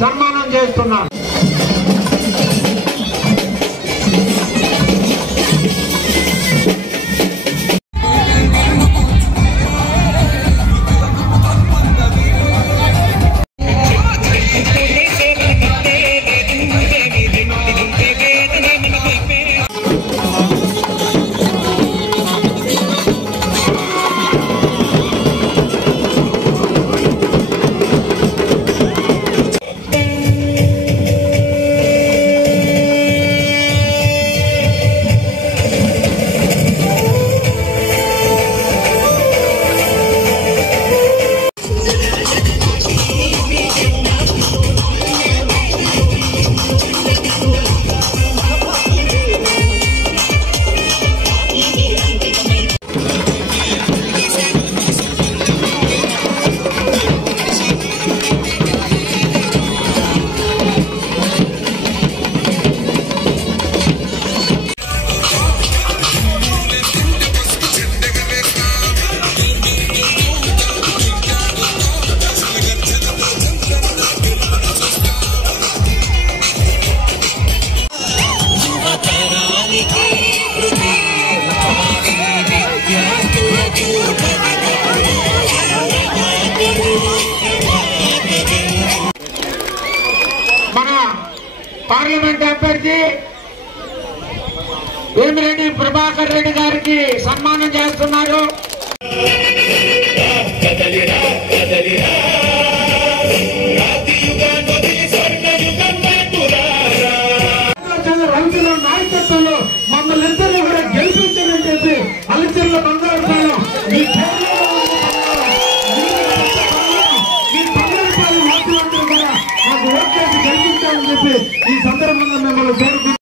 సన్మానం చేస్తున్నారు. మన పార్లమెంట్ అభ్యర్థి వేమిరెడ్డి ప్రభాకర్ రెడ్డి గారికి సన్మానం చేస్తున్నారు. రైతుల నాయకత్వంలో మమ్మల్ని ఇద్దరు కూడా గెలిపించని చెప్పి అలచర్ల బంగారు ఈ సందర్భంగా మిమ్మల్ని కోరుకుంటున్నాం.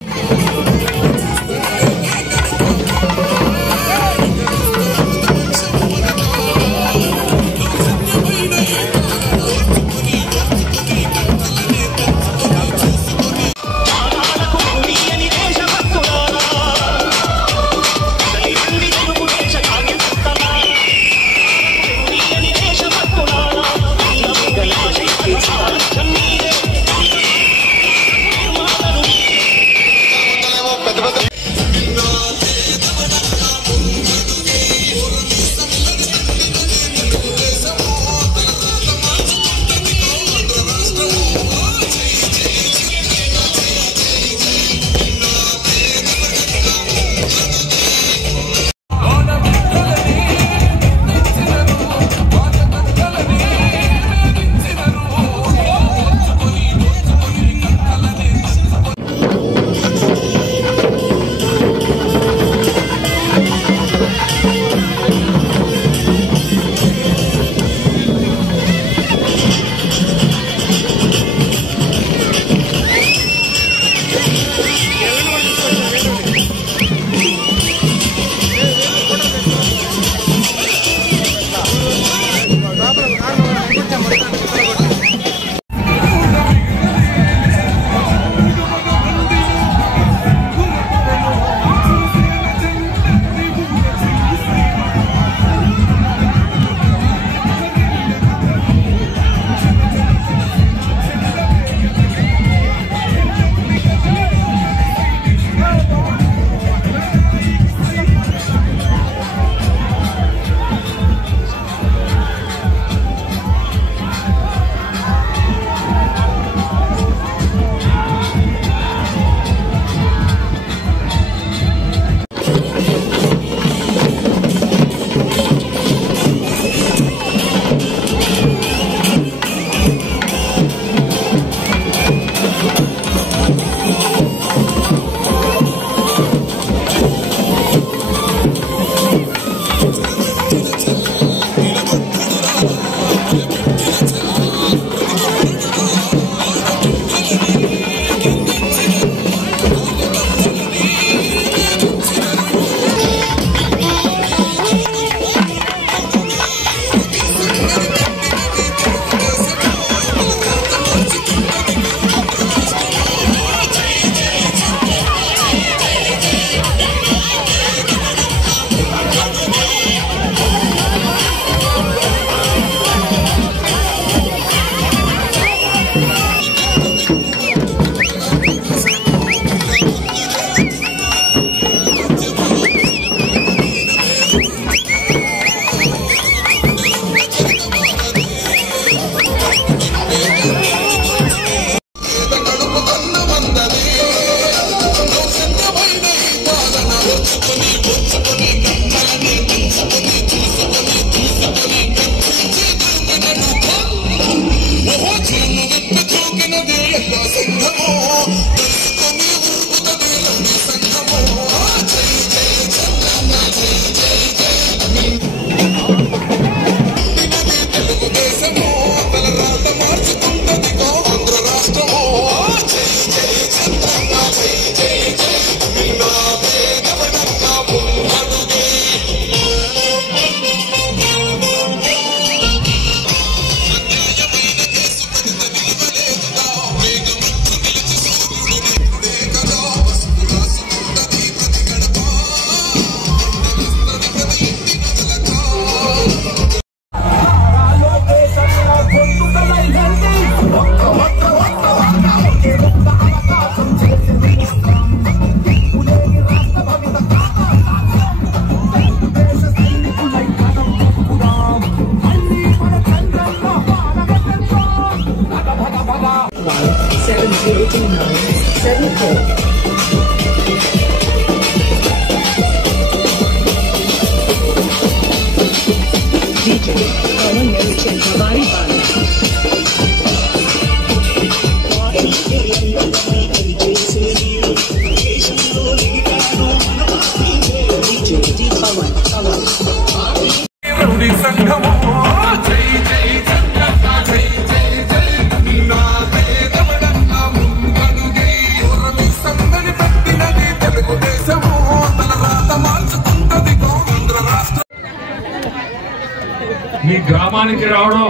మీ గ్రామానికి రావడం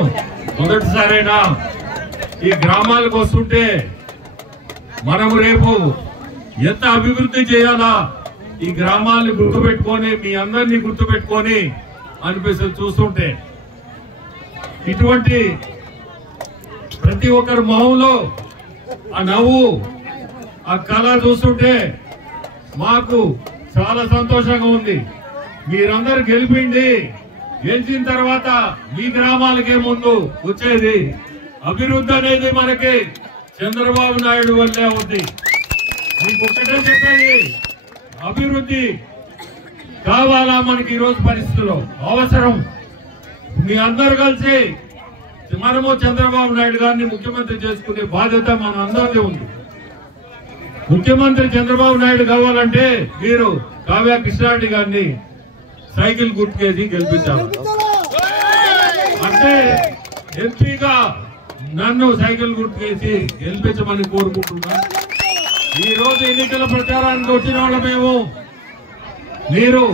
మొదటిసారైనా? ఈ గ్రామాలకు వస్తుంటే మనము రేపు ఎంత అభివృద్ధి చేయాలా ఈ గ్రామాలను గుర్తుపెట్టుకొని మీ అందరినీ గుర్తుపెట్టుకొని అనిపిస్తుంది చూస్తుంటే. ఇటువంటి ప్రతి ఒక్కరి మొహంలో ఆ నవ్వు, ఆ కళ చూస్తుంటే మాకు చాలా సంతోషంగా ఉంది. మీరందరూ గెలిచిన తర్వాత మీ గ్రామాలకే ముందు వచ్చేది అభివృద్ధి అనేది మనకి చంద్రబాబు నాయుడు వల్లే ఉంది. మీకు ఒక్కటే చెప్పేది, అభివృద్ధి కావాలా మనకి ఈరోజు పరిస్థితుల్లో అవసరం. మీ అందరూ కలిసి మనము చంద్రబాబు నాయుడు గారిని ముఖ్యమంత్రి చేసుకునే బాధ్యత మన అందరిది ఉంది. ముఖ్యమంత్రి చంద్రబాబు నాయుడు కావాలంటే మీరు కావ్య కృష్ణారెడ్డి గారిని సైకిల్ గుర్తుకేసి గెలిపించాలి. అంటే ఎంపీగా నన్ను సైకిల్ గుర్తుకేసి గెలిపించమని కోరుకుంటున్నా. ఈ రోజు ఎన్నికల ప్రచారానికి వచ్చిన వాళ్ళ మేము, మీరు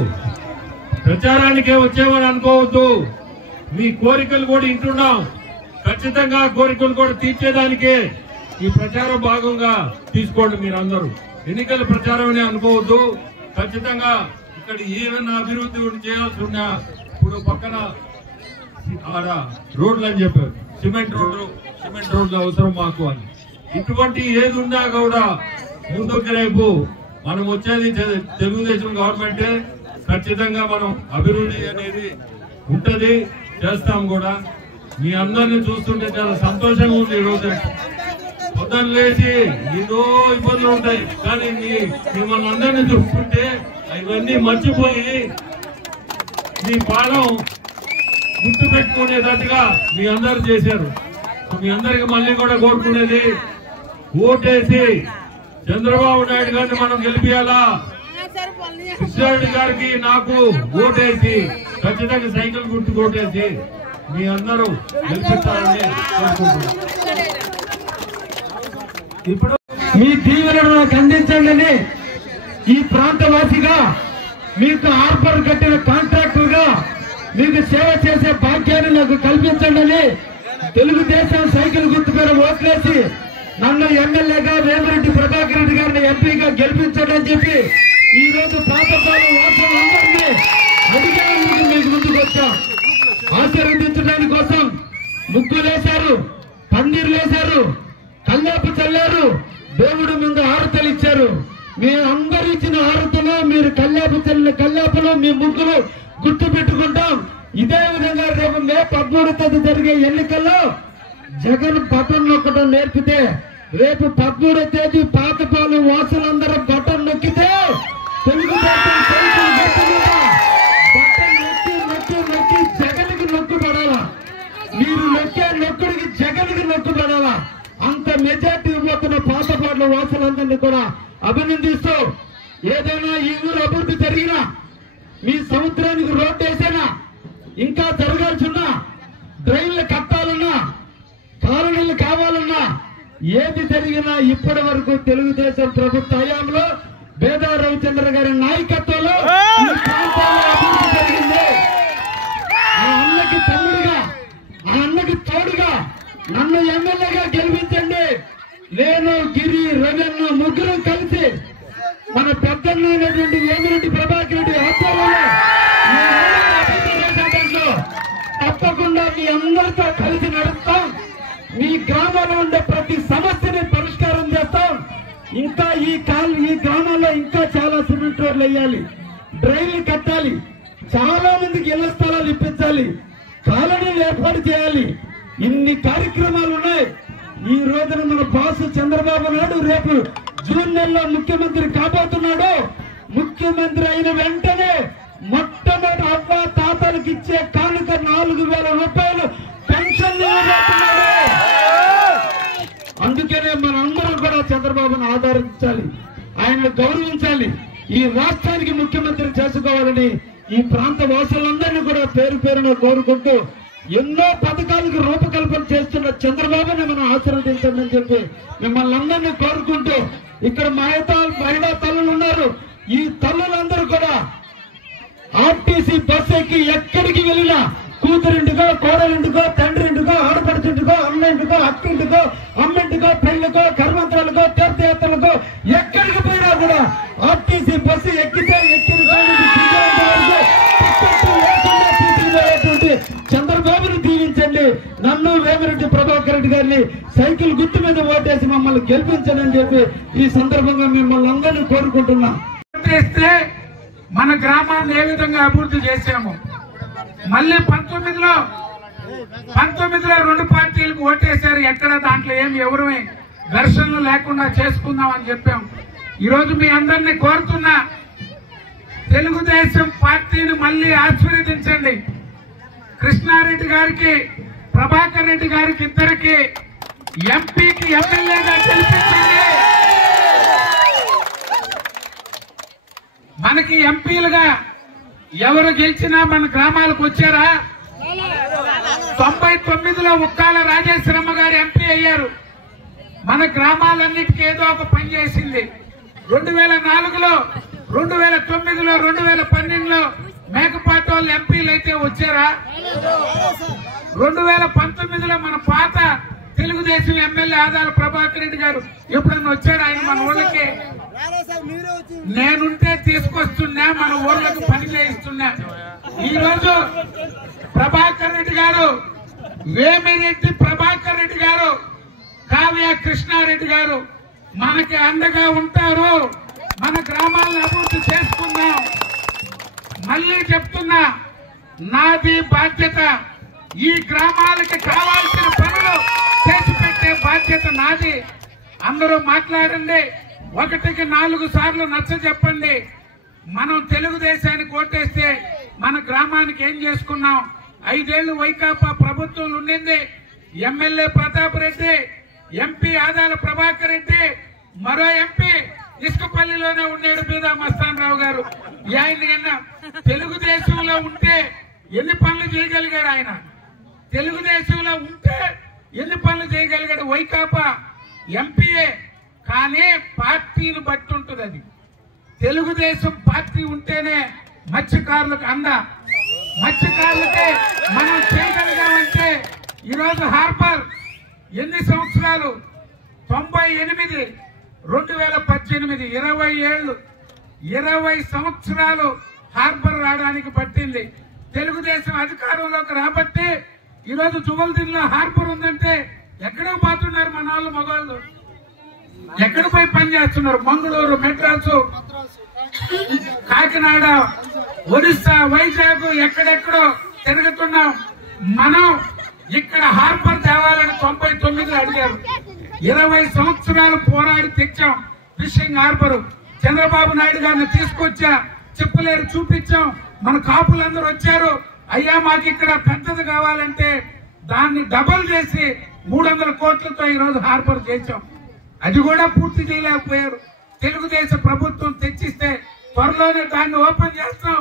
ప్రచారానికే వచ్చేమని అనుకోవద్దు. మీ కోరికలు కూడా వింటున్నాం. ఖచ్చితంగా కోరికలు కూడా తీర్చేదానికే ఈ ప్రచారం భాగంగా తీసుకోండి. మీరందరూ ఎన్నికల ప్రచారమనే అనుకోవద్దు. ఖచ్చితంగా ఇక్కడ ఏమైనా అభివృద్ధి చేయాల్సి ఉన్నా, ఇప్పుడు పక్కన రోడ్లు అని చెప్పారు, సిమెంట్ రోడ్లు అవసరం మాకు అని. ఇటువంటి ఏది ఉన్నా కూడా ముందుకు రేపు మనం వచ్చేది తెలుగుదేశం గవర్నమెంటే. ఖచ్చితంగా మనం అభివృద్ధి అనేది ఉంటది, చేస్తాం కూడా. మీ అందరినీ చూస్తుంటే చాలా సంతోషంగా ఉంది. ఈ రోజు పొద్దున్న లేచి ఏదో ఇబ్బందులు ఉంటాయి, కానీ మిమ్మల్ని అందరినీ చూస్తుంటే ఇవన్నీ మర్చిపోయి మీ పాఠం గుర్తు పెట్టుకునేటట్టుగా మీ అందరూ చేశారు. మీ అందరికి మళ్ళీ కూడా కోరుకునేది, ఓటేసి చంద్రబాబు నాయుడు గారిని మనం గెలిపియాలా. కృష్ణారెడ్డి గారికి నాకు ఓటేసి ఖచ్చితంగా సైకిల్ గుర్తు ఓటేసి మీ అందరూ గెలిపిస్తారని కోరుకుంటున్నాను. ఇప్పుడు మీ దీవెనను నాకు అందించండి. ఈ ప్రాంతవాసిగా మీకు ఆర్పర్ కట్టిన కాంట్రాక్టర్ గా మీకు సేవ చేసే భాగ్యాన్ని నాకు కల్పించండి. తెలుగుదేశం సైకిల్ గుర్తు పేరు ఓట్లేసి నన్ను ఎమ్మెల్యేగా వేమిరెడ్డి ప్రభాకర్ రెడ్డి గారిని ఎంపీగా గెలిపించండి అని చెప్పి ఈ రోజు పాతపాలెం వాసులందరినీ అడిగేందుకు మీకు ముందుకు వచ్చాం. ఆశీర్వదించడానికి కోసం ముగ్గులేశారు, పందిర్లేశారు, కల్లాపు చల్లారు, దేవుడి ముందు హారతలు ఇచ్చారు. మీ అందరు ఇచ్చిన హారతలు, మీరు కల్లాపు చల్లిన కల్లాపులు, మీ ముగ్గులు గుర్తు పెట్టుకుంటాం. ఇదే విధంగా రేపు మే 13వ తేదీ జరిగే ఎన్నికల్లో జగన్ బటన్ నొక్కడం నేర్పితే, రేపు 13వ తేదీ పాతపాలెం వాసులందరూ బటన్ నొక్కితే తెలుగుదేశం సైకిల్ గుర్తు మీద బటన్ నొక్కి నొక్కి నొక్కి జగన్కి నొక్కుపడాలా. మీరు నొక్కే నొక్కుడికి జగన్కి నొక్కుపడాలా. అంత మెజార్టీ ఇవ్వబోతున్న పాతపాలెం వాసులందరినీ కూడా అభినందిస్తూ, ఏదైనా ఈ ఊరు అభివృద్ధి జరిగినా, మీ సముద్రానికి రోడ్డు వేసినా, ఇంకా జరగాల్సిన డ్రైన్లు కట్టాలన్నా, కాలనీలు కావాలన్నా, ఏది జరిగినా ఇప్పటి వరకు తెలుగుదేశం ప్రభుత్వ హయాంలో బేదా రవిచంద్ర గారి నాయకత్వంలో ఈ ప్రాంతాల్లో అభివృద్ధి జరిగింది. ఆ అన్నకి తమ్ముడిగా, ఆ అన్నకి తోడుగా నన్ను ఎమ్మెల్యేగా గెలిపించండి. నేను, గిరి, రవీన్న ముగ్గురు కలిసి మన పెద్దన్నటువంటి వేమిరెడ్డి ప్రభాకర్ రెడ్డి ఆధ్వర్యంలో తప్పకుండా మీ అందరితో కలిసి నడుస్తాం. మీ గ్రామంలో ఉండే ప్రతి సమస్యని పరిష్కారం చేస్తాం. ఇంకా ఈ గ్రామాల్లో ఇంకా చాలా సిమెంట్ రోడ్లు వేయాలి, డ్రైన్లు కట్టాలి, చాలా మందికి ఇళ్ల స్థలాలు ఇప్పించాలి, కాలనీలు ఏర్పాటు చేయాలి. ఇన్ని కార్యక్రమాలు ఉన్నాయి. ఈ రోజున మన బాసు చంద్రబాబు నాయుడు రేపు జూన్ నెలలో ముఖ్యమంత్రి కాబోతున్నాడు. ముఖ్యమంత్రి అయిన వెంటనే మొట్టమొదటి అవ్వ తాతలకు ఇచ్చే కానుక 4000 మమ్మల్ని గౌరవించాలి, ఈ రాష్ట్రానికి ముఖ్యమంత్రి చేసుకోవాలని ఈ ప్రాంత వాసులందరినీ కూడా పేరు పేరున కోరుకుంటూ ఎన్నో పథకాలకు రూపకల్పన చేస్తున్న చంద్రబాబుని మనం ఆశీర్వదించండి అని చెప్పి మిమ్మల్ని అందరినీ కోరుకుంటూ, ఇక్కడ మహిళా తల్లులు ఉన్నారు. ఈ తల్లులందరూ కూడా ఆర్టీసీ బస్ ఎక్కి ఎక్కడికి వెళ్ళినా కూతురింటికో, కోడలింటికో, తండ్రింటికో, ఆడపడుచుంటికో, అమ్మింటికో, అక్కింటికో, అమ్మింటికో, పెళ్లికో, కర్మంత్రాలకో, తీర్థయాత్రలకో ఎక్కడికి పోయినా కూడా ఆర్టీసీ బస్సు ఎక్కితే చంద్రబాబుని దీవించండి. నన్ను వేమిరెడ్డి ప్రభాకర్ రెడ్డి గారిని సైకిల్ గుర్తు మీద ఓటేసి మమ్మల్ని గెలిపించండి అని చెప్పి ఈ సందర్భంగా మిమ్మల్ని అందరినీ కోరుకుంటున్నా. చేస్తే మన గ్రామాన్ని ఏ విధంగా అభివృద్ధి చేశాము, మళ్ళీ 19లో 2 పార్టీలకు ఓటేశారు. ఎక్కడ దాంట్లో ఎవరు ఘర్షణలు లేకుండా చేసుకుందాం అని చెప్పాం. ఈరోజు మీ అందరినీ కోరుతున్నా, తెలుగుదేశం పార్టీని మళ్ళీ ఆశీర్వదించండి. కృష్ణారెడ్డి గారికి, ప్రభాకర్ రెడ్డి గారికి ఇద్దరికి ఎంపీకి ఎమ్మెల్యేగా గెలిపించండి. మనకి ఎంపీలుగా ఎవరు గెలిచినా మన గ్రామాలకు వచ్చారా? 99లో ఉక్కాల రాజేశ్వరమ్మ గారు ఎంపీ అయ్యారు. మన గ్రామాలన్నిటికీ ఏదో ఒక పని చేసింది. 2004లో, 2009లో, 2012లో మేకపాటి వాళ్ళు ఎంపీలు అయితే వచ్చారా? 2019లో మన పాత తెలుగుదేశం ఎమ్మెల్యే ఆదాల ప్రభాకర్ రెడ్డి గారు ఎప్పుడన్నా వచ్చారు? ఆయన మన ఊళ్ళకి నేనుంటే తీసుకొస్తున్నా, మన ఊళ్ళకి పని చేయిస్తున్నా. ఈరోజు ప్రభాకర్ రెడ్డి గారు, వేమిరెడ్డి ప్రభాకర్ రెడ్డి గారు, కావ్య కృష్ణారెడ్డి గారు మనకి అండగా ఉంటారు. మన గ్రామాలను అభివృద్ధి చేసుకుందాం. మళ్ళీ చెప్తున్నా, నాది బాధ్యత. ఈ గ్రామాలకి కావాల్సిన పనులు చేసి పెట్టే బాధ్యత నాది. అందరూ మాట్లాడండి, 1కి 4 సార్లు నచ్చ చెప్పండి. మనం తెలుగుదేశానికి ఓటేస్తే మన గ్రామానికి ఏం చేసుకున్నాం? 5 ఏళ్లు వైకాపా ప్రభుత్వం ఉండింది. ఎమ్మెల్యే ప్రతాప్ రెడ్డి, ఎంపీ ఆదాల ప్రభాకర్ రెడ్డి, మరో ఎంపీ ఇసుకపల్లిలోనే ఉన్నాడు బీదా మస్తాన్ రావు గారు. ఆయన తెలుగుదేశంలో ఉంటే ఎన్ని పనులు చేయగలిగాడు? ఆయన తెలుగుదేశంలో ఉంటే ఎన్ని పనులు చేయగలిగాడు? వైకాపా ఎంపీఏ, కానీ పార్టీని బట్టి ఉంటుంది. అది తెలుగుదేశం పార్టీ ఉంటేనే మత్స్యకారులకు అండ, మత్స్యకారులకే మనం చేయగలిగామంటే. ఈరోజు హార్బర్ ఎన్ని సంవత్సరాలు? 98, 2018, 20 ఏళ్ళు, 20 సంవత్సరాలు హార్బర్ రావడానికి పట్టింది. తెలుగుదేశం అధికారంలోకి రాబట్టి ఈరోజు జువల్దిన్లో హార్బర్ ఉందంటే ఎక్కడికి పోతున్నారు మన వాళ్ళు? మగవాళ్ళు ఎక్కడ పోయి పని చేస్తున్నారు? మంగళూరు, మెడ్రాసు, కాకినాడ, ఒరిస్సా, వైజాగ్ ఎక్కడెక్కడో తిరుగుతున్నాం. మనం ఇక్కడ హార్బర్ తేవాలని 99లో అడిగారు. 20 సంవత్సరాలు పోరాడి తెచ్చాం ఫిషింగ్ హార్బర్. చంద్రబాబు నాయుడు గారిని తీసుకొచ్చా, చెప్పలేరు చూపించాం. మన కాపులందరూ వచ్చారు, అయ్యా మాకు ఇక్కడ పెద్దది కావాలంటే దాన్ని డబల్ చేసి 300 కోట్లతో ఈరోజు హార్బర్ చేశాం. అది కూడా పూర్తి చేయలేకపోయారు. తెలుగుదేశం ప్రభుత్వం తెచ్చిస్తే త్వరలోనే దాన్ని ఓపెన్ చేస్తాం.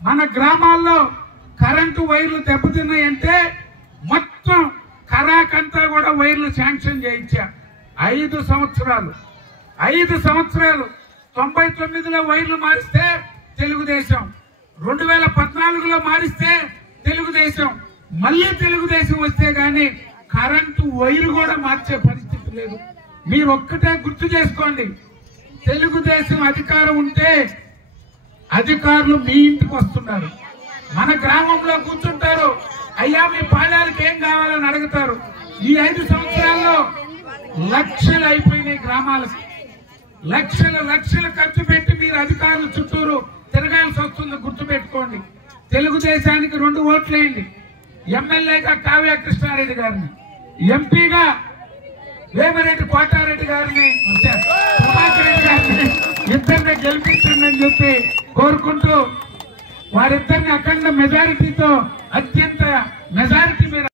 మన గ్రామాల్లో కరెంటు వైర్లు దెబ్బతిన్నాయంటే మొత్తం కరాకంతా కూడా వైర్లు శాంక్షన్ చేయించా. 5 సంవత్సరాలు 99లో వైర్లు మారిస్తే తెలుగుదేశం, 2014లో మారిస్తే తెలుగుదేశం, మళ్ళీ తెలుగుదేశం వస్తే గాని కరెంటు వైరు కూడా మార్చే పరిస్థితి లేదు. మీరు ఒక్కటే గుర్తు చేసుకోండి, తెలుగుదేశం అధికారం ఉంటే అధికారులు మీ ఇంటికి వస్తున్నారు, మన గ్రామంలో కూర్చుంటారు, అయ్యా మీ పాదాలకు ఏం కావాలని అడుగుతారు. ఈ 5 సంవత్సరాల్లో లక్షలు అయిపోయినాయి గ్రామాలకు. లక్షలు ఖర్చు పెట్టి మీరు అధికారులు చుట్టూరు తిరగాల్సి వస్తుంది. గుర్తుపెట్టుకోండి, తెలుగుదేశానికి 2 ఓట్లేయండి. ఎమ్మెల్యేగా కావ్య కృష్ణారెడ్డి గారిని, ఎంపీగా వేమిరెడ్డి కోటారెడ్డి గారిని, ప్రభాకర్ రెడ్డి గారిని ఇద్దరిని గెలిపించండి అని చెప్పి కోరుకుంటూ వారిద్దరిని అఖండ మెజారిటీతో, అత్యంత మెజారిటీ